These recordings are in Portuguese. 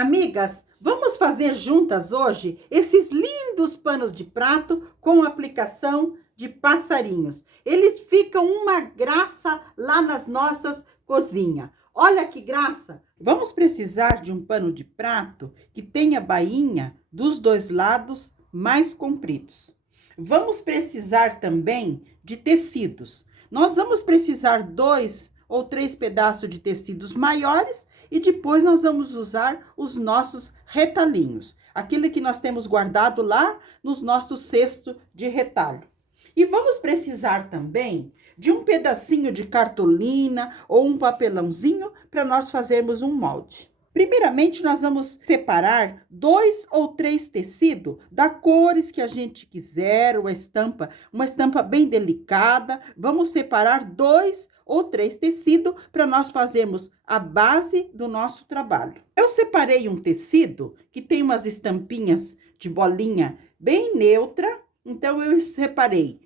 Amigas, vamos fazer juntas hoje esses lindos panos de prato com aplicação de passarinhos. Eles ficam uma graça lá nas nossas cozinhas. Olha que graça! Vamos precisar de um pano de prato que tenha bainha dos dois lados mais compridos. Vamos precisar também de tecidos. Nós vamos precisar 2 ou 3 pedaços de tecidos maiores e depois nós vamos usar os nossos retalhinhos, aquele que nós temos guardado lá nos nossos cestos de retalho. E vamos precisar também de um pedacinho de cartolina ou um papelãozinho para nós fazermos um molde. Primeiramente, nós vamos separar 2 ou 3 tecidos da cores que a gente quiser, uma estampa bem delicada. Vamos separar 2 ou 3 tecidos para nós fazermos a base do nosso trabalho. Eu separei um tecido que tem umas estampinhas de bolinha bem neutra, então eu separei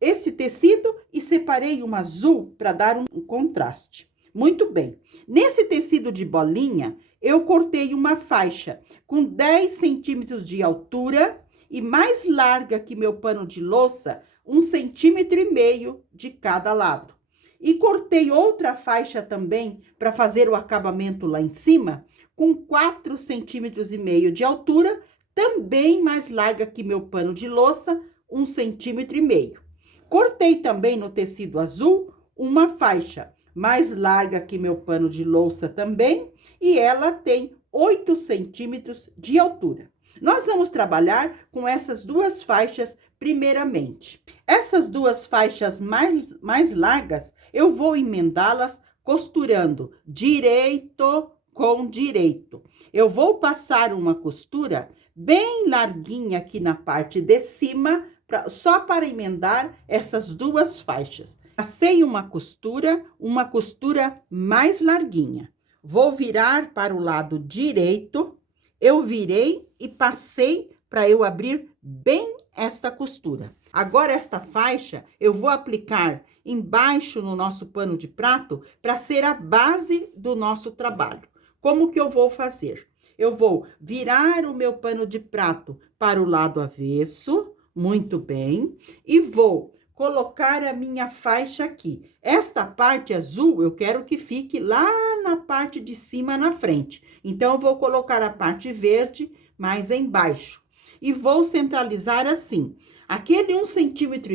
esse tecido e separei um azul para dar um contraste. Muito bem. Nesse tecido de bolinha, eu cortei uma faixa com 10 centímetros de altura e mais larga que meu pano de louça, 1,5 centímetro de cada lado. E cortei outra faixa também para fazer o acabamento lá em cima, com 4,5 centímetros de altura, também mais larga que meu pano de louça, 1,5 centímetro. Cortei também no tecido azul uma faixa mais larga que meu pano de louça também, e ela tem 8 centímetros de altura. Nós vamos trabalhar com essas duas faixas primeiramente. Essas duas faixas mais largas, eu vou emendá-las costurando direito com direito. Eu vou passar uma costura bem larguinha aqui na parte de cima, só para emendar essas duas faixas. Passei uma costura mais larguinha. Vou virar para o lado direito, eu virei e passei para eu abrir bem esta costura. Agora, esta faixa eu vou aplicar embaixo no nosso pano de prato para ser a base do nosso trabalho. Como que eu vou fazer? Eu vou virar o meu pano de prato para o lado avesso, muito bem, e vou colocar a minha faixa aqui. Esta parte azul, eu quero que fique lá na parte de cima, na frente. Então, eu vou colocar a parte verde mais embaixo. E vou centralizar assim. Aquele 1,5 centímetro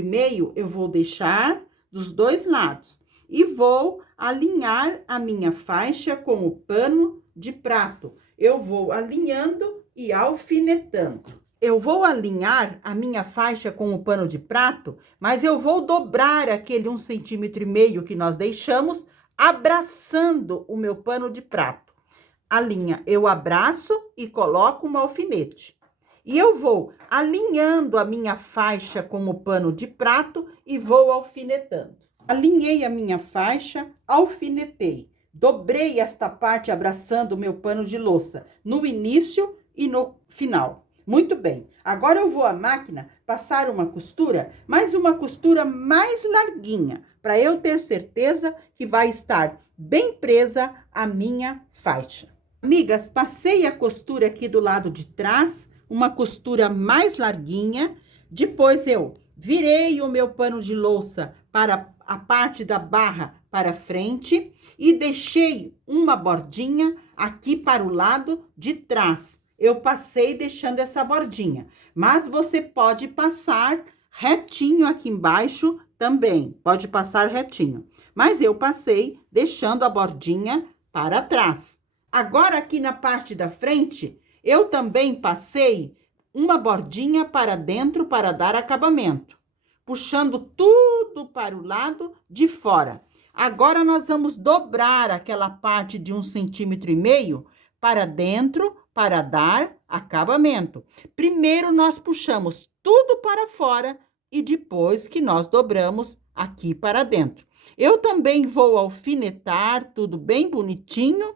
eu vou deixar dos dois lados. E vou alinhar a minha faixa com o pano de prato. Eu vou alinhando e alfinetando. Eu vou alinhar a minha faixa com o pano de prato, mas eu vou dobrar aquele 1,5 centímetro que nós deixamos, abraçando o meu pano de prato. A linha eu abraço e coloco um alfinete. E eu vou alinhando a minha faixa com o pano de prato e vou alfinetando. Alinhei a minha faixa, alfinetei. Dobrei esta parte abraçando o meu pano de louça no início e no final. Muito bem, agora eu vou à máquina passar uma costura, mas uma costura mais larguinha, para eu ter certeza que vai estar bem presa a minha faixa. Amigas, passei a costura aqui do lado de trás, uma costura mais larguinha, depois eu virei o meu pano de louça para a parte da barra para frente e deixei uma bordinha aqui para o lado de trás. Eu passei deixando essa bordinha, mas você pode passar retinho aqui embaixo também, pode passar retinho. Mas eu passei deixando a bordinha para trás. Agora, aqui na parte da frente, eu também passei uma bordinha para dentro para dar acabamento, puxando tudo para o lado de fora. Agora, nós vamos dobrar aquela parte de 1,5 centímetro para dentro, para dar acabamento. Primeiro, nós puxamos tudo para fora e depois que nós dobramos aqui para dentro. Eu também vou alfinetar tudo bem bonitinho,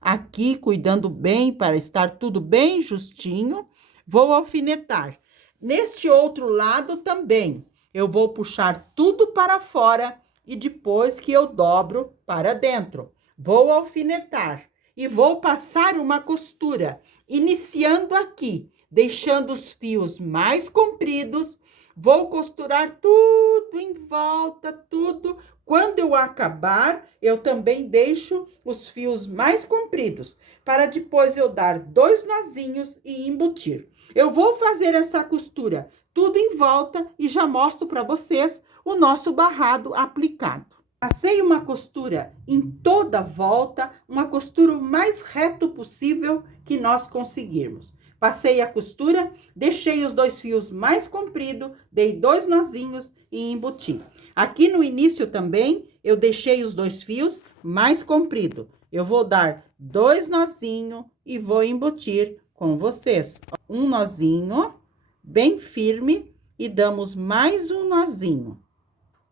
aqui cuidando bem para estar tudo bem justinho. Vou alfinetar. Neste outro lado também, eu vou puxar tudo para fora e depois que eu dobro para dentro. Vou alfinetar. e vou passar uma costura, iniciando aqui, deixando os fios mais compridos. Vou costurar tudo em volta, tudo. Quando eu acabar, eu também deixo os fios mais compridos, para depois eu dar 2 nozinhos e embutir. Eu vou fazer essa costura tudo em volta e já mostro para vocês o nosso barrado aplicado. Passei uma costura em toda a volta, uma costura o mais reto possível que nós conseguirmos. Passei a costura, deixei os 2 fios mais compridos, dei 2 nozinhos e embuti. Aqui no início também, eu deixei os 2 fios mais compridos. Eu vou dar 2 nozinhos e vou embutir com vocês. Um nozinho, bem firme, e damos mais um nozinho.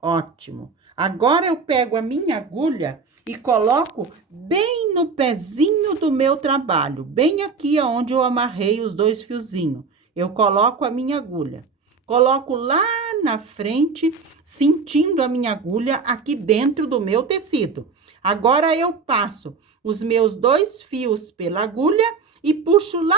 Ótimo. Agora, eu pego a minha agulha e coloco bem no pezinho do meu trabalho, bem aqui onde eu amarrei os 2 fiozinhos. Eu coloco a minha agulha. Coloco lá na frente, sentindo a minha agulha aqui dentro do meu tecido. Agora, eu passo os meus 2 fios pela agulha e puxo lá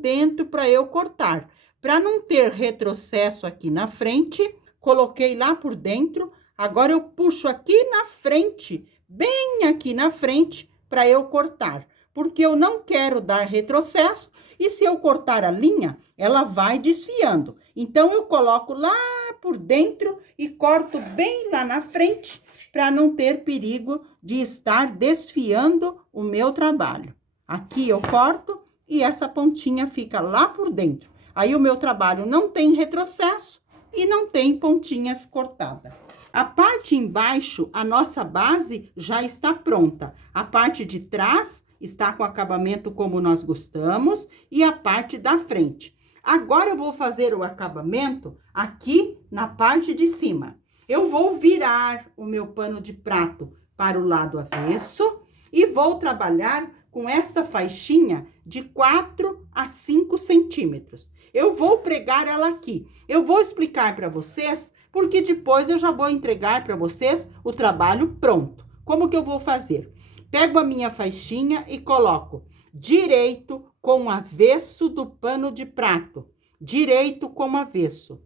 dentro para eu cortar. Para não ter retrocesso aqui na frente, coloquei lá por dentro. Agora, eu puxo aqui na frente, bem aqui na frente, para eu cortar. Porque eu não quero dar retrocesso e se eu cortar a linha, ela vai desfiando. Então, eu coloco lá por dentro e corto bem lá na frente, para não ter perigo de estar desfiando o meu trabalho. Aqui eu corto e essa pontinha fica lá por dentro. Aí, o meu trabalho não tem retrocesso e não tem pontinhas cortadas. A parte embaixo, a nossa base já está pronta. A parte de trás está com acabamento como nós gostamos e a parte da frente. Agora, eu vou fazer o acabamento aqui na parte de cima. Eu vou virar o meu pano de prato para o lado avesso e vou trabalhar com essa faixinha de 4 a 5 centímetros. Eu vou pregar ela aqui. Eu vou explicar para vocês, porque depois eu já vou entregar para vocês o trabalho pronto. Como que eu vou fazer? Pego a minha faixinha e coloco direito com o avesso do pano de prato. Direito com o avesso.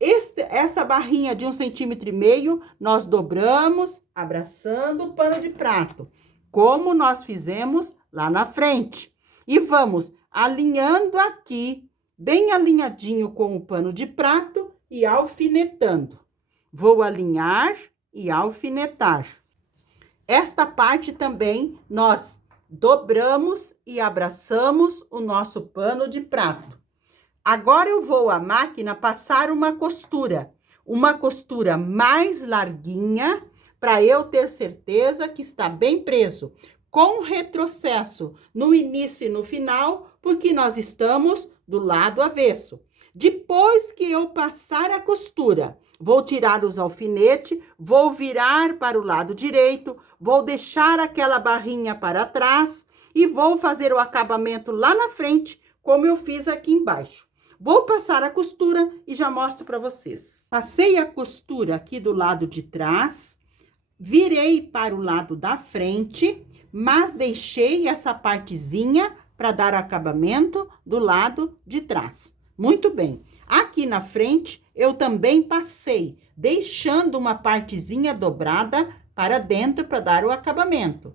Essa barrinha de 1,5 centímetro, nós dobramos, abraçando o pano de prato, como nós fizemos lá na frente. E vamos alinhando aqui, bem alinhadinho com o pano de prato e alfinetando. Vou alinhar e alfinetar. Esta parte também nós dobramos e abraçamos o nosso pano de prato. Agora, eu vou à máquina passar uma costura mais larguinha, para eu ter certeza que está bem preso, com retrocesso no início e no final, porque nós estamos do lado avesso. Depois que eu passar a costura, vou tirar os alfinetes, vou virar para o lado direito, vou deixar aquela barrinha para trás e vou fazer o acabamento lá na frente, como eu fiz aqui embaixo. Vou passar a costura e já mostro para vocês. Passei a costura aqui do lado de trás, virei para o lado da frente, mas deixei essa partezinha para dar acabamento do lado de trás. Muito bem. Aqui na frente, eu também passei, deixando uma partezinha dobrada para dentro para dar o acabamento.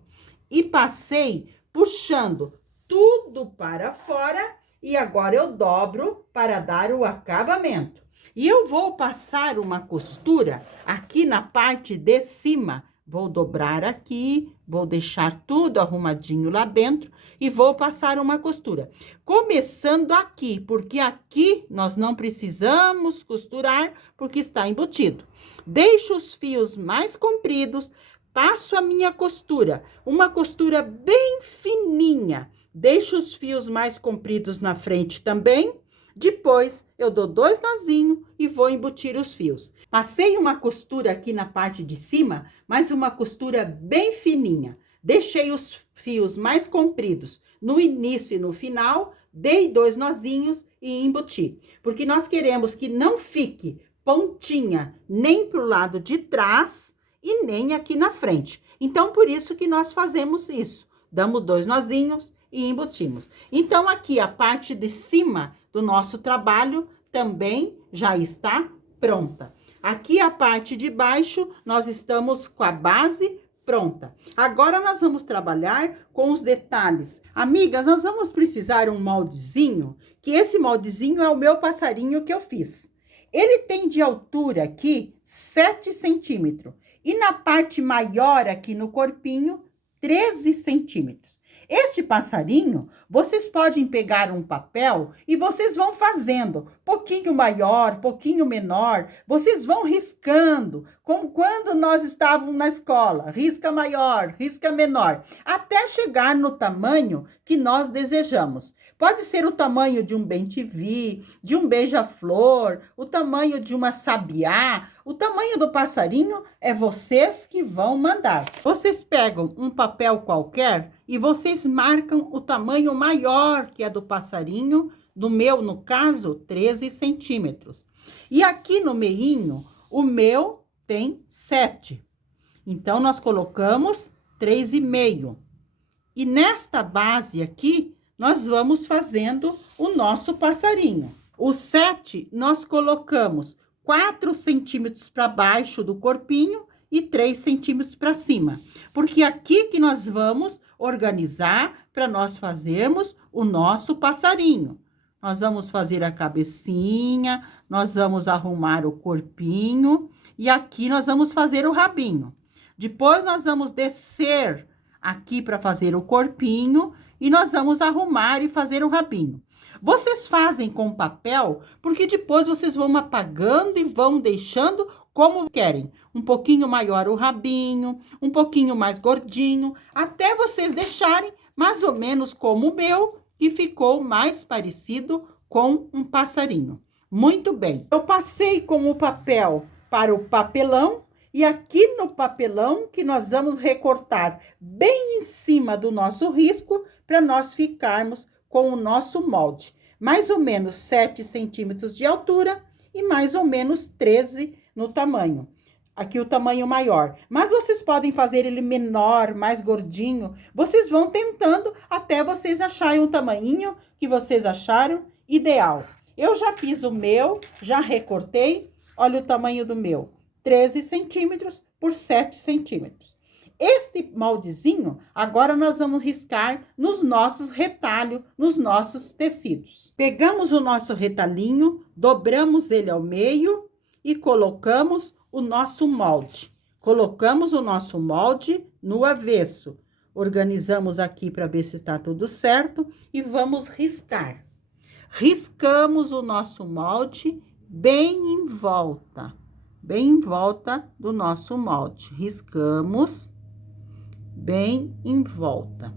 E passei puxando tudo para fora. E agora, eu dobro para dar o acabamento. E eu vou passar uma costura aqui na parte de cima. Vou dobrar aqui, vou deixar tudo arrumadinho lá dentro e vou passar uma costura. Começando aqui, porque aqui nós não precisamos costurar, porque está embutido. Deixo os fios mais compridos, passo a minha costura, uma costura bem fininha. Deixo os fios mais compridos na frente também. Depois, eu dou 2 nozinhos e vou embutir os fios. Passei uma costura aqui na parte de cima, mas uma costura bem fininha. Deixei os fios mais compridos no início e no final, dei 2 nozinhos e embuti. Porque nós queremos que não fique pontinha nem pro lado de trás e nem aqui na frente. Então, por isso que nós fazemos isso. damos 2 nozinhos e embutimos. Então, aqui a parte de cima do nosso trabalho também já está pronta. Aqui a parte de baixo, nós estamos com a base pronta. Agora, nós vamos trabalhar com os detalhes. Amigas, nós vamos precisar um moldezinho, que esse moldezinho é o meu passarinho que eu fiz. Ele tem de altura aqui 7 centímetros. E na parte maior aqui no corpinho, 13 centímetros. Este passarinho, vocês podem pegar um papel e vocês vão fazendo, pouquinho maior, pouquinho menor, vocês vão riscando, como quando nós estávamos na escola, risca maior, risca menor, até chegar no tamanho que nós desejamos. Pode ser o tamanho de um bem-te-vi, de um beija-flor, o tamanho de uma sabiá, o tamanho do passarinho é vocês que vão mandar. Vocês pegam um papel qualquer e vocês marcam o tamanho maior que é do passarinho, do meu, no caso, 13 centímetros. E aqui no meinho, o meu tem 7. Então, nós colocamos 3,5. E nesta base aqui, nós vamos fazendo o nosso passarinho. O 7, nós colocamos 4 centímetros para baixo do corpinho e 3 centímetros para cima. Porque aqui que nós vamos organizar para nós fazermos o nosso passarinho. Nós vamos fazer a cabecinha, nós vamos arrumar o corpinho e aqui nós vamos fazer o rabinho. Depois nós vamos descer aqui para fazer o corpinho e nós vamos arrumar e fazer o rabinho. Vocês fazem com papel, porque depois vocês vão apagando e vão deixando como querem. Um pouquinho maior o rabinho, um pouquinho mais gordinho, até vocês deixarem mais ou menos como o meu, que ficou mais parecido com um passarinho. Muito bem. Eu passei com o papel para o papelão e aqui no papelão que nós vamos recortar bem em cima do nosso risco para nós ficarmos com o nosso molde. Mais ou menos 7 centímetros de altura e mais ou menos 13 no tamanho. Aqui o tamanho maior. Mas vocês podem fazer ele menor, mais gordinho. Vocês vão tentando até vocês acharem o tamanhinho que vocês acharam ideal. Eu já fiz o meu, já recortei. Olha o tamanho do meu. 13 centímetros por 7 centímetros. Esse moldezinho, agora nós vamos riscar nos nossos retalhos, nos nossos tecidos. Pegamos o nosso retalhinho, dobramos ele ao meio e colocamos o nosso molde. Colocamos o nosso molde no avesso. Organizamos aqui para ver se está tudo certo e vamos riscar. Riscamos o nosso molde bem em volta do nosso molde. Riscamos bem em volta.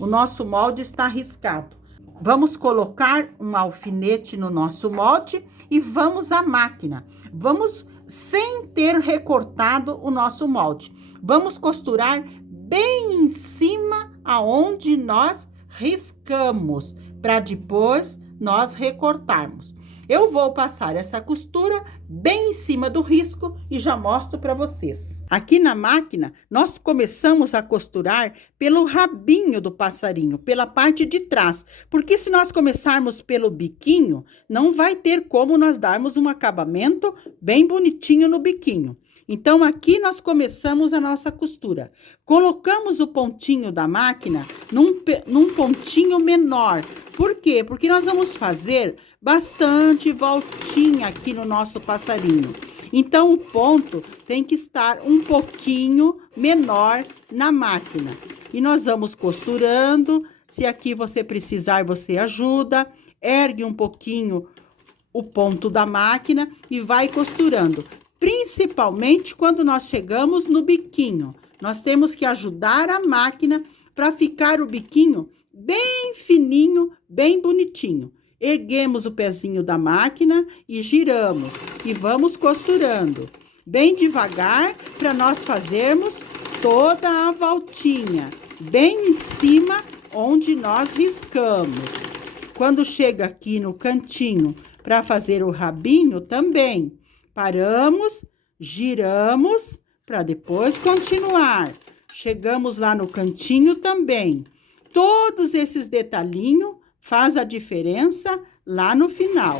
O nosso molde está riscado. Vamos colocar um alfinete no nosso molde e vamos à máquina. Vamos, sem ter recortado o nosso molde, vamos costurar bem em cima aonde nós riscamos, para depois nós recortarmos. Eu vou passar essa costura bem em cima do risco e já mostro para vocês. Aqui na máquina, nós começamos a costurar pelo rabinho do passarinho, pela parte de trás. Porque se nós começarmos pelo biquinho, não vai ter como nós darmos um acabamento bem bonitinho no biquinho. Então, aqui nós começamos a nossa costura. Colocamos o pontinho da máquina num pontinho menor. Por quê? Porque nós vamos fazer bastante voltinha aqui no nosso passarinho. Então, o ponto tem que estar um pouquinho menor na máquina. E nós vamos costurando. Se aqui você precisar, você ajuda. Ergue um pouquinho o ponto da máquina e vai costurando. Principalmente quando nós chegamos no biquinho. Nós temos que ajudar a máquina para ficar o biquinho bem fininho, bem bonitinho. Erguemos o pezinho da máquina e giramos. E vamos costurando bem devagar para nós fazermos toda a voltinha. Bem em cima onde nós riscamos. Quando chega aqui no cantinho para fazer o rabinho também. Paramos, giramos para depois continuar. Chegamos lá no cantinho também. Todos esses detalhinhos faz a diferença lá no final.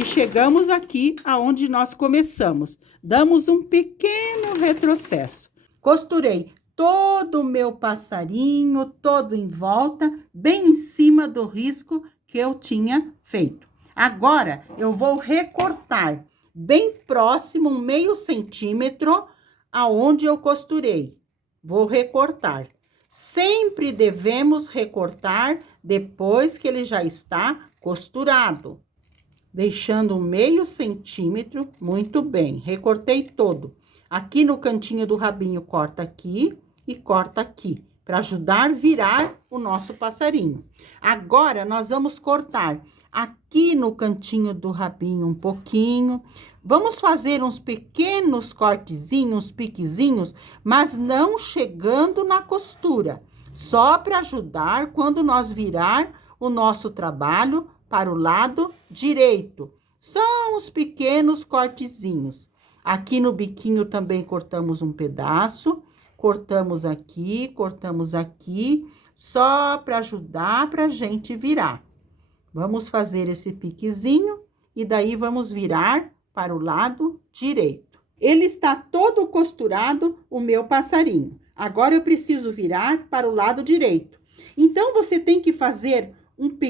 E chegamos aqui aonde nós começamos. Damos um pequeno retrocesso. Costurei todo o meu passarinho, todo em volta, bem em cima do risco que eu tinha feito. Agora, eu vou recortar bem próximo, 1/2 centímetro, aonde eu costurei. Vou recortar. Sempre devemos recortar depois que ele já está costurado. Deixando 1/2 centímetro, muito bem. Recortei todo. Aqui no cantinho do rabinho, corta aqui e corta aqui, para ajudar a virar o nosso passarinho. Agora, nós vamos cortar aqui no cantinho do rabinho um pouquinho. Vamos fazer uns pequenos cortezinhos, piquezinhos, mas não chegando na costura. Só para ajudar quando nós virar o nosso trabalho para o lado direito. São os pequenos cortezinhos. Aqui no biquinho também cortamos um pedaço. Cortamos aqui, só para ajudar para a gente virar. Vamos fazer esse piquezinho e daí vamos virar para o lado direito. Ele está todo costurado, o meu passarinho. Agora eu preciso virar para o lado direito. Então, você tem que fazer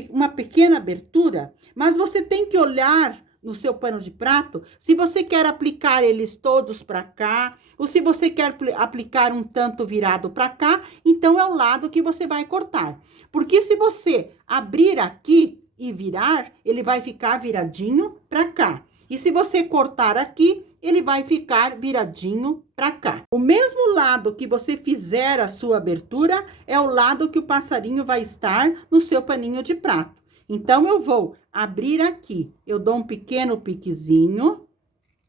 uma pequena abertura, mas você tem que olhar no seu pano de prato, se você quer aplicar eles todos para cá, ou se você quer aplicar um tanto virado para cá, então é o lado que você vai cortar. Porque se você abrir aqui e virar, ele vai ficar viradinho para cá. E se você cortar aqui, ele vai ficar viradinho para cá. O mesmo lado que você fizer a sua abertura, é o lado que o passarinho vai estar no seu paninho de prato. Então, eu vou abrir aqui, eu dou um pequeno piquezinho,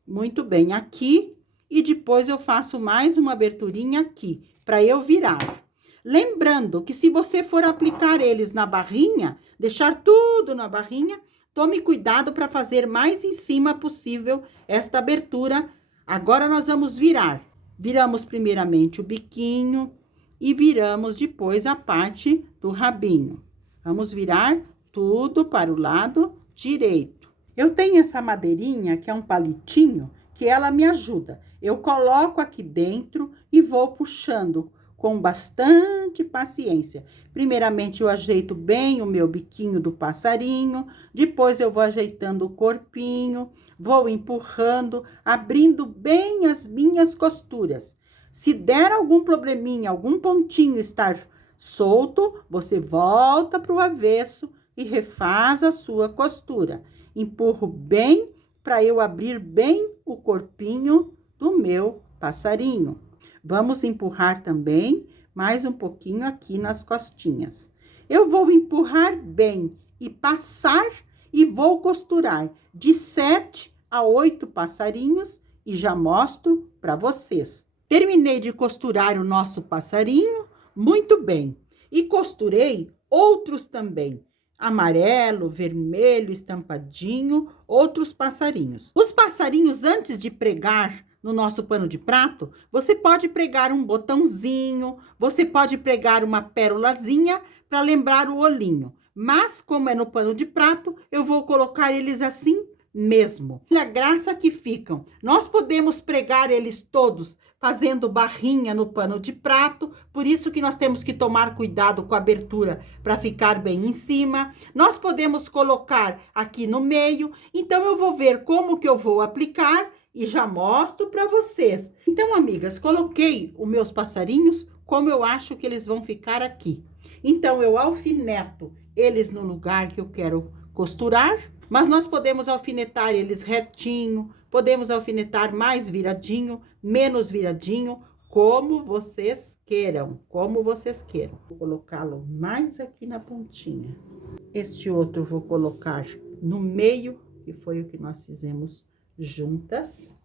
muito bem, aqui, e depois eu faço mais uma aberturinha aqui, para eu virar. Lembrando que se você for aplicar eles na barrinha, deixar tudo na barrinha, tome cuidado para fazer mais em cima possível esta abertura. Agora, nós vamos virar. Viramos primeiramente o biquinho e viramos depois a parte do rabinho. Vamos virar tudo para o lado direito. Eu tenho essa madeirinha, que é um palitinho, que ela me ajuda. Eu coloco aqui dentro e vou puxando com bastante paciência. Primeiramente, eu ajeito bem o meu biquinho do passarinho, depois eu vou ajeitando o corpinho, vou empurrando, abrindo bem as minhas costuras. Se der algum probleminha, algum pontinho estar solto, você volta para o avesso e refaz a sua costura. Empurro bem para eu abrir bem o corpinho do meu passarinho. Vamos empurrar também mais um pouquinho aqui nas costinhas. Eu vou empurrar bem e passar e vou costurar de 7 a 8 passarinhos e já mostro para vocês. Terminei de costurar o nosso passarinho, muito bem. E costurei outros também. Amarelo, vermelho, estampadinho, outros passarinhos. Os passarinhos, antes de pregar no nosso pano de prato, você pode pregar um botãozinho, você pode pregar uma pérolazinha para lembrar o olhinho. Mas, como é no pano de prato, eu vou colocar eles assim mesmo. Olha a graça que ficam. Nós podemos pregar eles todos fazendo barrinha no pano de prato, por isso que nós temos que tomar cuidado com a abertura para ficar bem em cima. Nós podemos colocar aqui no meio, então eu vou ver como que eu vou aplicar e já mostro para vocês. Então, amigas, coloquei os meus passarinhos como eu acho que eles vão ficar aqui. Então, eu alfineto eles no lugar que eu quero costurar, mas nós podemos alfinetar eles retinho, podemos alfinetar mais viradinho, menos viradinho, como vocês queiram, como vocês queiram. Vou colocá-lo mais aqui na pontinha. Este outro eu vou colocar no meio, que foi o que nós fizemos juntas,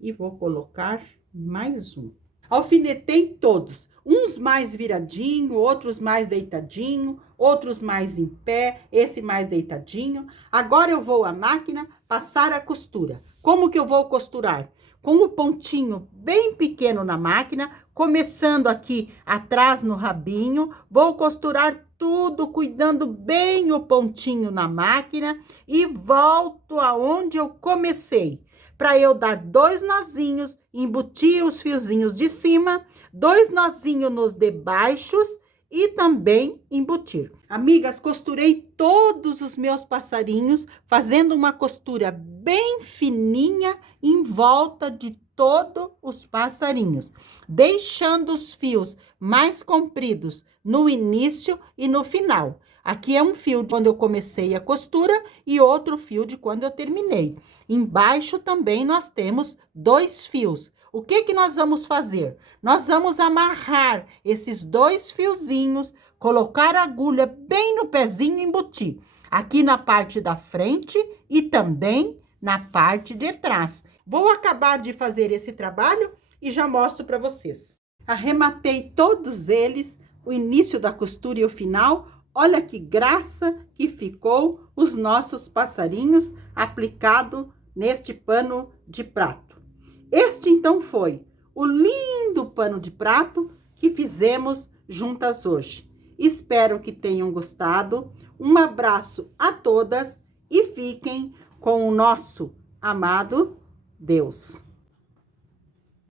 e vou colocar mais um. Alfinetei todos, uns mais viradinho, outros mais deitadinho, outros mais em pé, esse mais deitadinho. Agora eu vou à máquina passar a costura. Como que eu vou costurar? com o pontinho bem pequeno na máquina, começando aqui atrás no rabinho. Vou costurar tudo, cuidando bem o pontinho na máquina e volto aonde eu comecei, para eu dar 2 nozinhos, embutir os fiozinhos de cima, 2 nozinhos nos de baixos e também embutir. Amigas, costurei todos os meus passarinhos, fazendo uma costura bem fininha em volta de todos os passarinhos, deixando os fios mais compridos no início e no final. Aqui é um fio de quando eu comecei a costura e outro fio de quando eu terminei. Embaixo também nós temos 2 fios. O que que nós vamos fazer? Nós vamos amarrar esses 2 fiozinhos, colocar a agulha bem no pezinho e embutir. Aqui na parte da frente e também na parte de trás. Vou acabar de fazer esse trabalho e já mostro para vocês. Arrematei todos eles, o início da costura e o final. Olha que graça que ficou os nossos passarinhos aplicado neste pano de prato. Este, então, foi o lindo pano de prato que fizemos juntas hoje. Espero que tenham gostado. Um abraço a todas e fiquem com o nosso amado Deus.